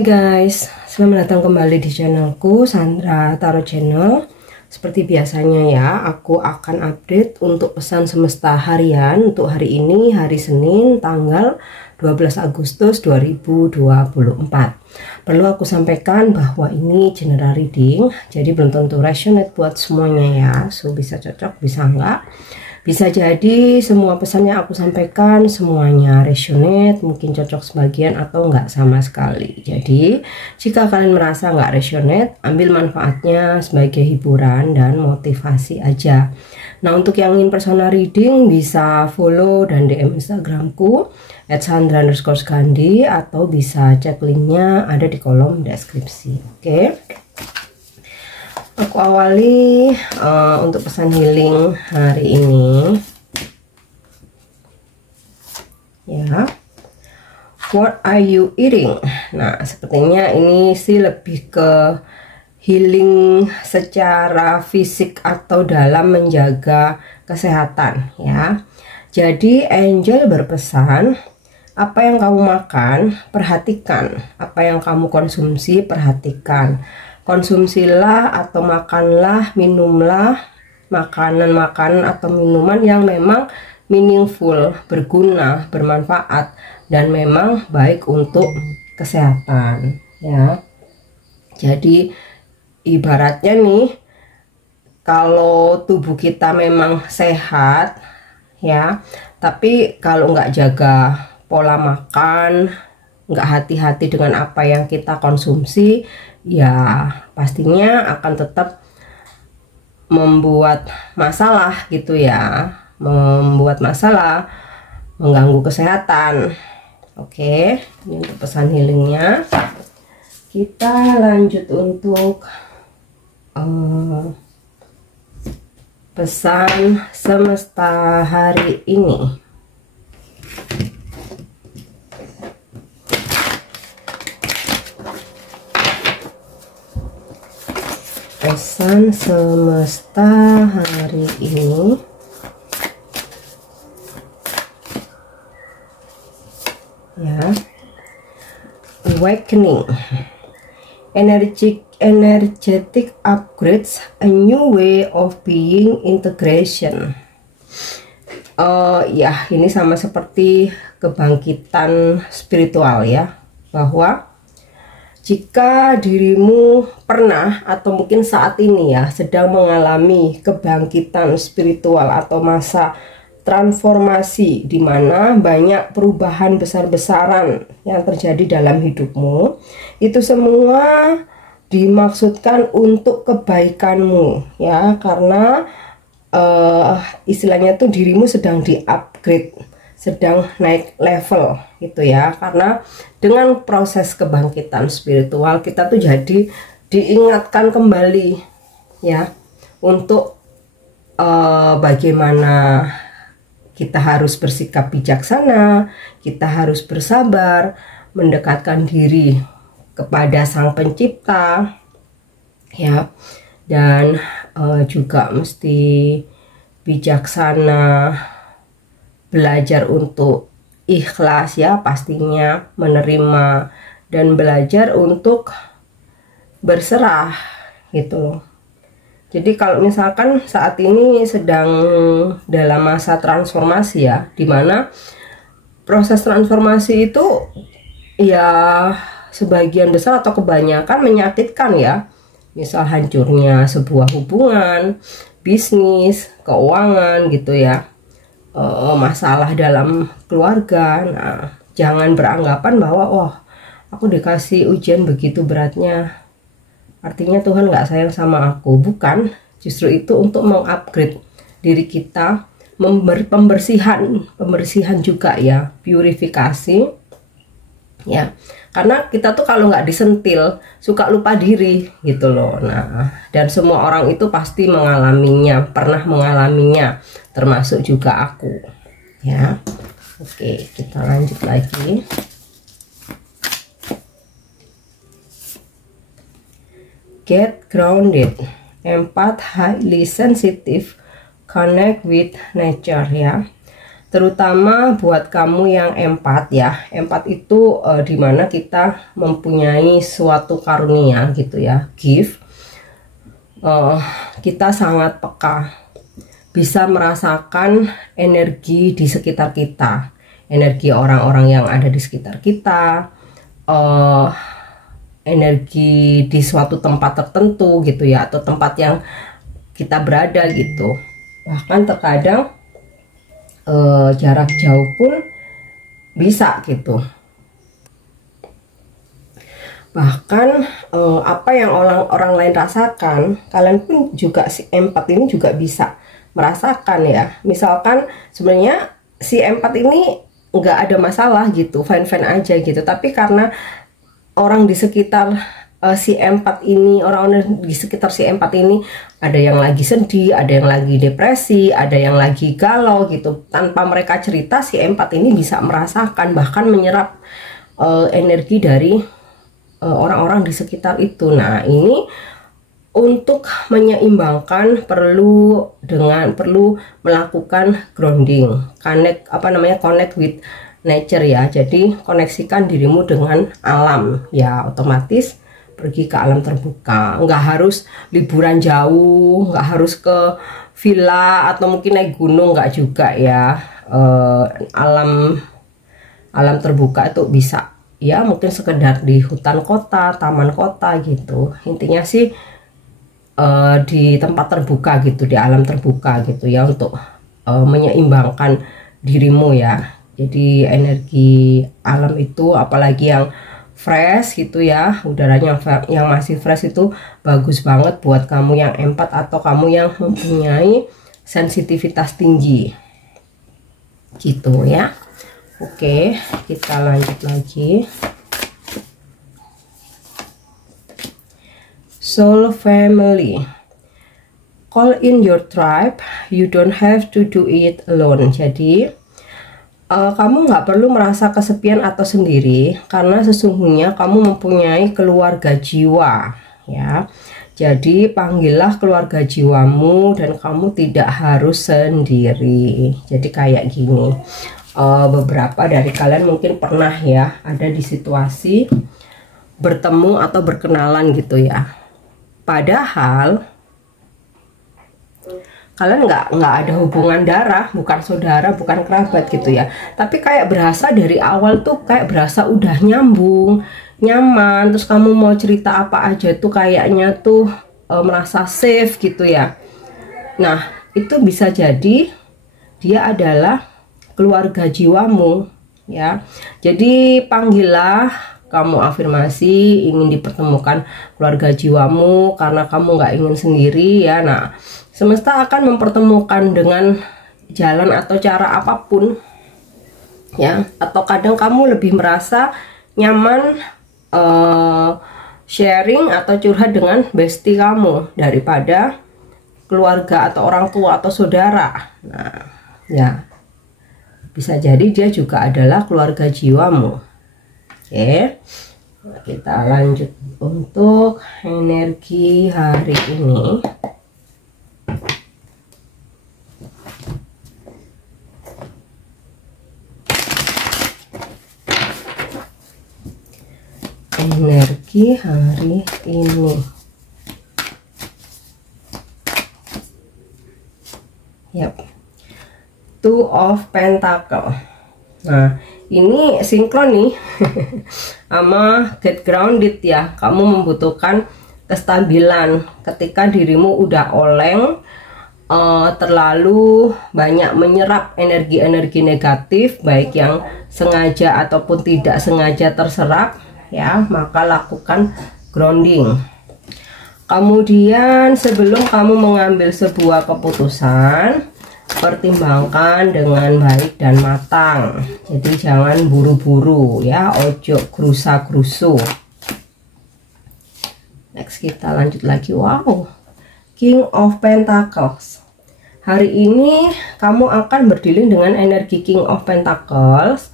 Hai guys, selamat datang kembali di channelku Sandra Tarot Channel. Seperti biasanya ya, aku akan update untuk pesan semesta harian untuk hari ini, hari Senin, tanggal 12 Agustus 2024. Perlu aku sampaikan bahwa ini general reading, jadi belum tentu resonate buat semuanya ya. So bisa cocok, bisa enggak. Bisa jadi semua pesan yang aku sampaikan semuanya resonate, mungkin cocok sebagian atau enggak sama sekali. Jadi jika kalian merasa enggak resonate, ambil manfaatnya sebagai hiburan dan motivasi aja. Nah, untuk yang ingin personal reading bisa follow dan DM Instagramku @sandra_skandi atau bisa cek linknya ada di kolom deskripsi. Oke. Aku awali untuk pesan healing hari ini ya. What are you eating? Nah, sepertinya ini sih lebih ke healing secara fisik atau dalam menjaga kesehatan ya. Jadi angel berpesan, apa yang kamu makan perhatikan, apa yang kamu konsumsi perhatikan. Konsumsilah atau makanlah, minumlah makanan-makanan atau minuman yang memang meaningful, berguna, bermanfaat, dan memang baik untuk kesehatan ya. Jadi ibaratnya nih, kalau tubuh kita memang sehat ya, tapi kalau nggak jaga pola makan, nggak hati-hati dengan apa yang kita konsumsi, ya pastinya akan tetap membuat masalah gitu ya, membuat masalah, mengganggu kesehatan. Oke, ini untuk pesan healingnya. Kita lanjut untuk pesan semesta hari ini. Pesan semesta hari ini ya. Awakening, energetic upgrades, a new way of being, integration. Ya, ini sama seperti kebangkitan spiritual ya, bahwa jika dirimu pernah atau mungkin saat ini ya sedang mengalami kebangkitan spiritual atau masa transformasi di mana banyak perubahan besar-besaran yang terjadi dalam hidupmu, itu semua dimaksudkan untuk kebaikanmu ya, karena istilahnya tuh dirimu sedang di-upgrade, sedang naik level gitu ya. Karena dengan proses kebangkitan spiritual kita tuh jadi diingatkan kembali ya untuk bagaimana kita harus bersikap bijaksana, kita harus bersabar, mendekatkan diri kepada Sang Pencipta ya, dan juga mesti bijaksana, belajar untuk ikhlas ya, pastinya menerima dan belajar untuk berserah gitu loh. Jadi kalau misalkan saat ini sedang dalam masa transformasi ya, dimana proses transformasi itu ya sebagian besar atau kebanyakan menyakitkan ya. Misal hancurnya sebuah hubungan, bisnis, keuangan gitu ya, masalah dalam keluarga. Nah, jangan beranggapan bahwa wah, aku dikasih ujian begitu beratnya, artinya Tuhan nggak sayang sama aku. Bukan, justru itu untuk mengupgrade diri kita, pembersihan juga ya, purifikasi ya. Karena kita tuh kalau nggak disentil suka lupa diri gitu loh. Nah, dan semua orang itu pasti mengalaminya, pernah mengalaminya, termasuk juga aku ya. Oke, kita lanjut lagi. Get grounded, empath, highly sensitive, connect with nature ya. terutama buat kamu yang empat ya. Empat itu dimana kita mempunyai suatu karunia gitu ya, gift. Kita sangat peka, bisa merasakan energi di sekitar kita, energi orang-orang yang ada di sekitar kita, energi di suatu tempat tertentu gitu ya, atau tempat yang kita berada gitu. Bahkan terkadang jarak jauh pun bisa gitu. Bahkan apa yang orang lain rasakan, kalian pun juga, si empat ini juga bisa merasakan ya. Misalkan sebenarnya si empat ini nggak ada masalah gitu, fine-fine aja gitu, tapi karena orang di sekitar si empat ini, orang-orang di sekitar si empat ini ada yang lagi sedih, ada yang lagi depresi, ada yang lagi galau gitu. Tanpa mereka cerita, si empat ini bisa merasakan, bahkan menyerap energi dari orang-orang di sekitar itu. Nah, ini untuk menyeimbangkan perlu melakukan grounding, connect with nature ya. Jadi koneksikan dirimu dengan alam ya, otomatis pergi ke alam terbuka. Nggak harus liburan jauh, nggak harus ke villa atau mungkin naik gunung, nggak juga ya. Alam terbuka itu bisa ya, mungkin sekedar di hutan kota, taman kota gitu. Intinya sih di tempat terbuka gitu, di alam terbuka gitu ya, untuk menyeimbangkan dirimu ya. Jadi energi alam itu, apalagi yang fresh gitu ya, udaranya yang masih fresh itu bagus banget buat kamu yang empat atau kamu yang mempunyai sensitivitas tinggi gitu ya. Oke, kita lanjut lagi. Soul family, call in your tribe, you don't have to do it alone. Jadi kamu nggak perlu merasa kesepian atau sendiri, karena sesungguhnya kamu mempunyai keluarga jiwa ya. Jadi panggillah keluarga jiwamu dan kamu tidak harus sendiri. Jadi kayak gini, beberapa dari kalian mungkin pernah ya ada di situasi bertemu atau berkenalan gitu ya. Padahal kalian nggak ada hubungan darah, bukan saudara, bukan kerabat gitu ya. Tapi kayak berasa dari awal tuh kayak berasa udah nyambung, nyaman. Terus kamu mau cerita apa aja tuh kayaknya tuh merasa safe gitu ya. Nah, itu bisa jadi dia adalah keluarga jiwamu ya. Jadi panggillah, kamu afirmasi ingin dipertemukan keluarga jiwamu karena kamu nggak ingin sendiri ya. Nah, semesta akan mempertemukan dengan jalan atau cara apapun ya. Atau kadang kamu lebih merasa nyaman sharing atau curhat dengan bestie kamu daripada keluarga atau orang tua atau saudara. Nah ya, bisa jadi dia juga adalah keluarga jiwamu. Oke, kita lanjut untuk energi hari ini. Energi hari ini. Yap. Two of Pentacle. Nah, ini sinkron nih sama get grounded ya. Kamu membutuhkan kestabilan ketika dirimu udah oleng, terlalu banyak menyerap energi-energi negatif, baik yang sengaja ataupun tidak sengaja terserap ya, maka lakukan grounding. Kemudian sebelum kamu mengambil sebuah keputusan, pertimbangkan dengan baik dan matang. Jadi jangan buru-buru ya, ojo gerusa-gerusu. Next kita lanjut lagi. Wow, King of Pentacles. Hari ini kamu akan berdealing dengan energi King of Pentacles,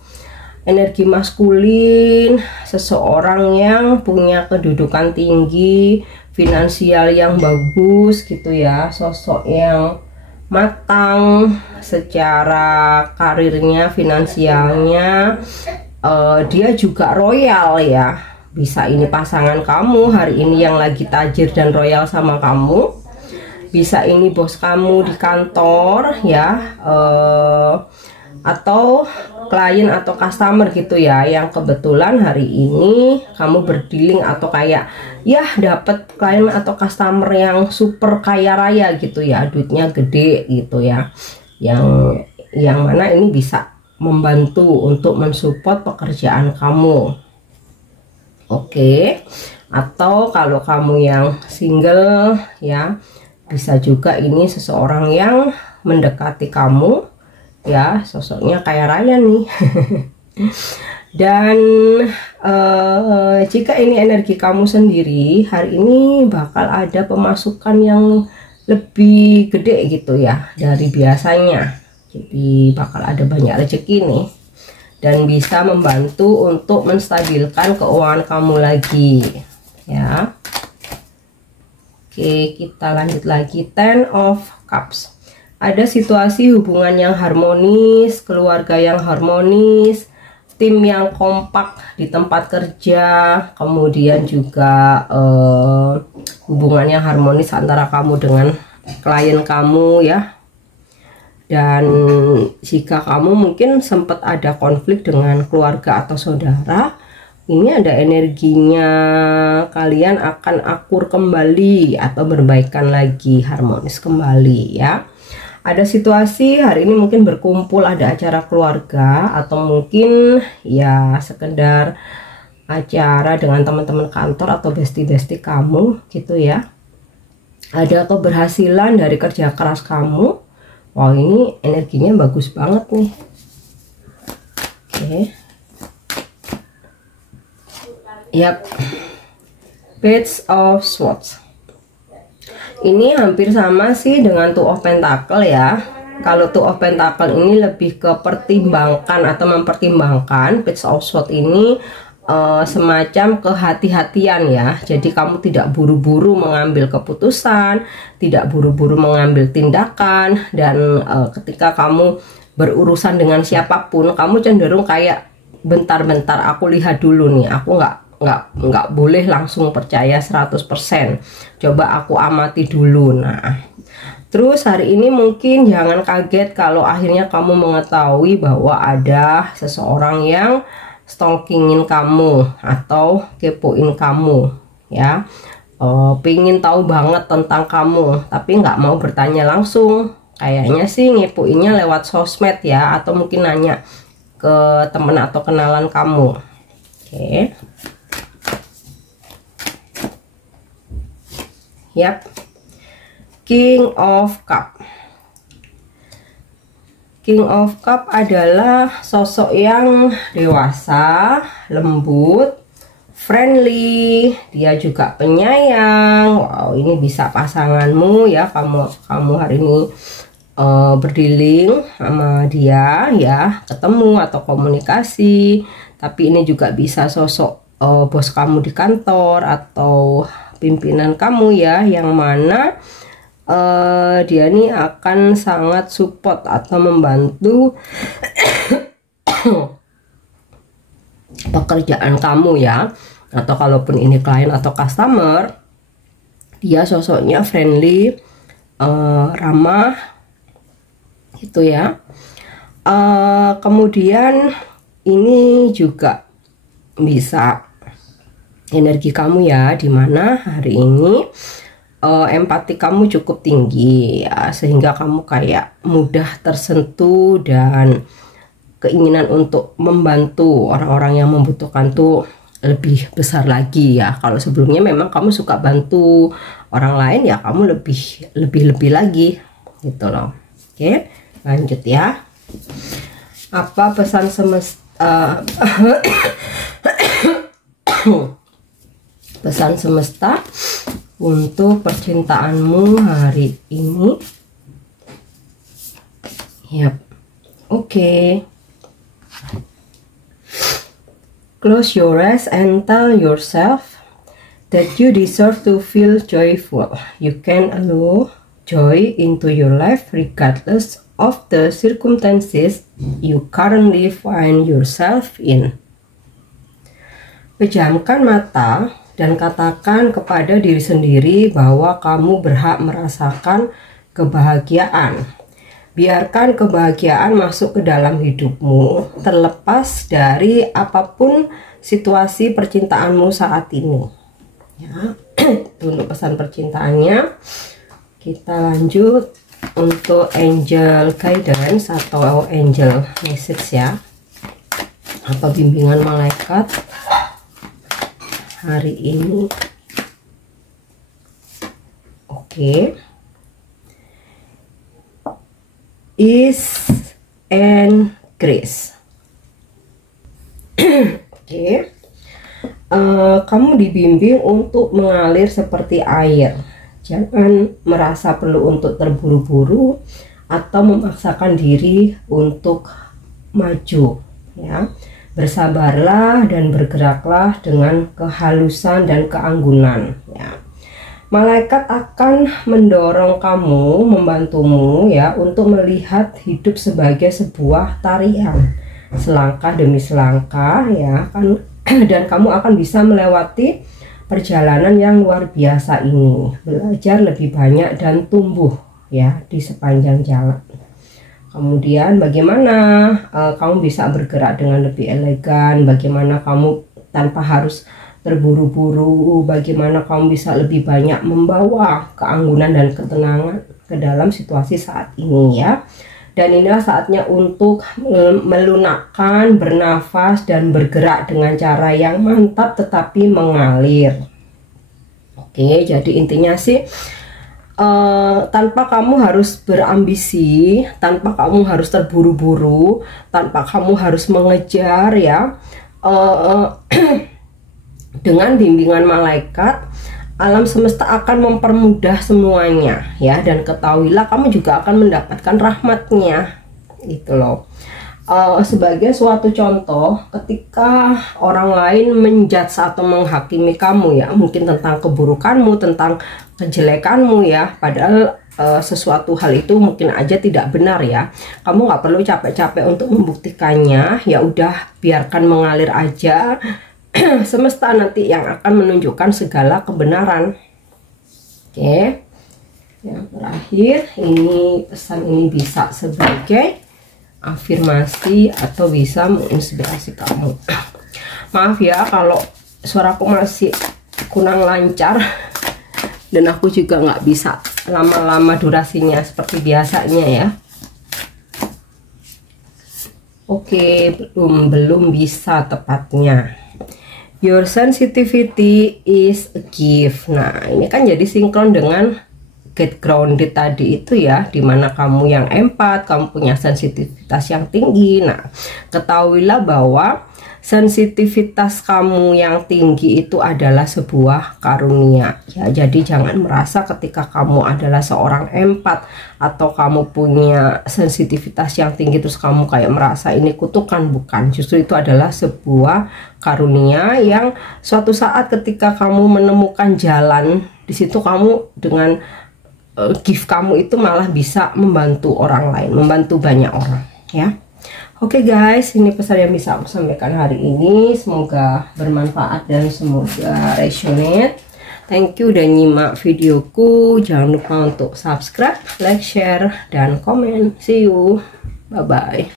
energi maskulin, seseorang yang punya kedudukan tinggi, finansial yang bagus gitu ya, sosok yang matang secara karirnya, finansialnya. Dia juga royal ya. Bisa ini pasangan kamu hari ini yang lagi tajir dan royal sama kamu. Bisa ini bos kamu di kantor ya, atau klien atau customer gitu ya, yang kebetulan hari ini kamu berdealing atau kayak ya dapat klien atau customer yang super kaya raya gitu ya, duitnya gede gitu ya, yang mana ini bisa membantu untuk mensupport pekerjaan kamu. Oke. Atau kalau kamu yang single ya, bisa juga ini seseorang yang mendekati kamu ya, sosoknya kaya raya nih. Dan jika ini energi kamu sendiri, hari ini bakal ada pemasukan yang lebih gede gitu ya dari biasanya. Jadi bakal ada banyak rezeki nih, dan bisa membantu untuk menstabilkan keuangan kamu lagi ya. Oke, kita lanjut lagi. Ten of Cups. Ada situasi hubungan yang harmonis, keluarga yang harmonis, tim yang kompak di tempat kerja, kemudian juga hubungan yang harmonis antara kamu dengan klien kamu ya. Dan jika kamu mungkin sempat ada konflik dengan keluarga atau saudara, ini ada energinya kalian akan akur kembali atau berbaikan lagi, harmonis kembali ya. Ada situasi hari ini mungkin berkumpul, ada acara keluarga, atau mungkin ya sekedar acara dengan teman-teman kantor atau bestie-bestie kamu gitu ya. Ada keberhasilan dari kerja keras kamu. Wow, ini energinya bagus banget nih. Oke. Yap. Page of Swords. Ini hampir sama sih dengan Two of Pentacle ya. Kalau Two of Pentacle ini lebih ke pertimbangkan atau mempertimbangkan. Page of Swords ini semacam kehati-hatian ya. Jadi kamu tidak buru-buru mengambil keputusan, tidak buru-buru mengambil tindakan, dan ketika kamu berurusan dengan siapapun, kamu cenderung kayak bentar-bentar aku lihat dulu nih, aku nggak boleh langsung percaya 100%. Coba aku amati dulu. Nah, terus hari ini mungkin jangan kaget kalau akhirnya kamu mengetahui bahwa ada seseorang yang stalkingin kamu atau kepoin kamu ya, pengen tahu banget tentang kamu tapi nggak mau bertanya langsung. Kayaknya sih ngepoinnya lewat sosmed ya, atau mungkin nanya ke temen atau kenalan kamu. Oke. Yap. King of Cup. King of Cup adalah sosok yang dewasa, lembut, friendly, dia juga penyayang. Wow, ini bisa pasanganmu ya, kamu hari ini berdealing sama dia ya, ketemu atau komunikasi. Tapi ini juga bisa sosok bos kamu di kantor atau pimpinan kamu ya, yang mana dia nih akan sangat support atau membantu pekerjaan kamu ya. Atau kalaupun ini klien atau customer, dia sosoknya friendly, ramah gitu ya. Kemudian ini juga bisa energi kamu ya, dimana hari ini empati kamu cukup tinggi ya, sehingga kamu kayak mudah tersentuh dan keinginan untuk membantu orang-orang yang membutuhkan tuh lebih besar lagi ya. Kalau sebelumnya memang kamu suka bantu orang lain ya, kamu lebih lagi gitu loh. Oke, lanjut ya. Apa pesan semesta pesan semesta untuk percintaanmu hari ini? Yap. Oke. Close your eyes and tell yourself that you deserve to feel joyful. You can allow joy into your life regardless of the circumstances you currently find yourself in. Pejamkan mata dan katakan kepada diri sendiri bahwa kamu berhak merasakan kebahagiaan. Biarkan kebahagiaan masuk ke dalam hidupmu, terlepas dari apapun situasi percintaanmu saat ini. Ya, itu untuk pesan percintaannya. Kita lanjut untuk angel guidance atau angel message ya, atau bimbingan malaikat hari ini. Oke. Ease and grace. Oke. Kamu dibimbing untuk mengalir seperti air. Jangan merasa perlu untuk terburu-buru atau memaksakan diri untuk maju, ya. Bersabarlah dan bergeraklah dengan kehalusan dan keanggunan, ya. Malaikat akan mendorong kamu, membantumu ya untuk melihat hidup sebagai sebuah tarian, selangkah demi selangkah ya kan, dan kamu akan bisa melewati perjalanan yang luar biasa ini, belajar lebih banyak dan tumbuh ya di sepanjang jalan. Kemudian bagaimana kamu bisa bergerak dengan lebih elegan, bagaimana kamu tanpa harus terburu-buru, bagaimana kamu bisa lebih banyak membawa keanggunan dan ketenangan ke dalam situasi saat ini ya. Dan inilah saatnya untuk melunakkan, bernafas dan bergerak dengan cara yang mantap tetapi mengalir. Oke, jadi intinya sih tanpa kamu harus berambisi, tanpa kamu harus terburu-buru, tanpa kamu harus mengejar ya, dengan bimbingan malaikat, alam semesta akan mempermudah semuanya ya, dan ketahuilah kamu juga akan mendapatkan rahmatnya gitu loh. Sebagai suatu contoh, ketika orang lain menjudge atau menghakimi kamu ya, mungkin tentang keburukanmu, tentang kejelekanmu ya, padahal sesuatu hal itu mungkin aja tidak benar ya, kamu nggak perlu capek-capek untuk membuktikannya. Ya udah, biarkan mengalir aja. Semesta nanti yang akan menunjukkan segala kebenaran. Oke, yang terakhir ini, pesan ini bisa sebagai afirmasi atau bisa menginspirasi kamu. Maaf ya kalau suaraku masih kurang lancar dan aku juga nggak bisa lama-lama durasinya seperti biasanya ya. Oke, belum bisa tepatnya. Your sensitivity is a gift. Nah, ini kan jadi sinkron dengan get grounded tadi itu ya, dimana kamu yang empat, kamu punya sensitivitas yang tinggi. Nah, ketahuilah bahwa sensitivitas kamu yang tinggi itu adalah sebuah karunia ya. Jadi jangan merasa ketika kamu adalah seorang empat atau kamu punya sensitivitas yang tinggi terus kamu kayak merasa ini kutukan. Bukan, justru itu adalah sebuah karunia yang suatu saat ketika kamu menemukan jalan di situ, kamu dengan gift kamu itu malah bisa membantu orang lain, membantu banyak orang ya. Oke guys, ini pesan yang bisa aku sampaikan hari ini. Semoga bermanfaat dan semoga resonate. Thank you udah nyimak videoku. Jangan lupa untuk subscribe, like, share, dan komen. See you, bye bye.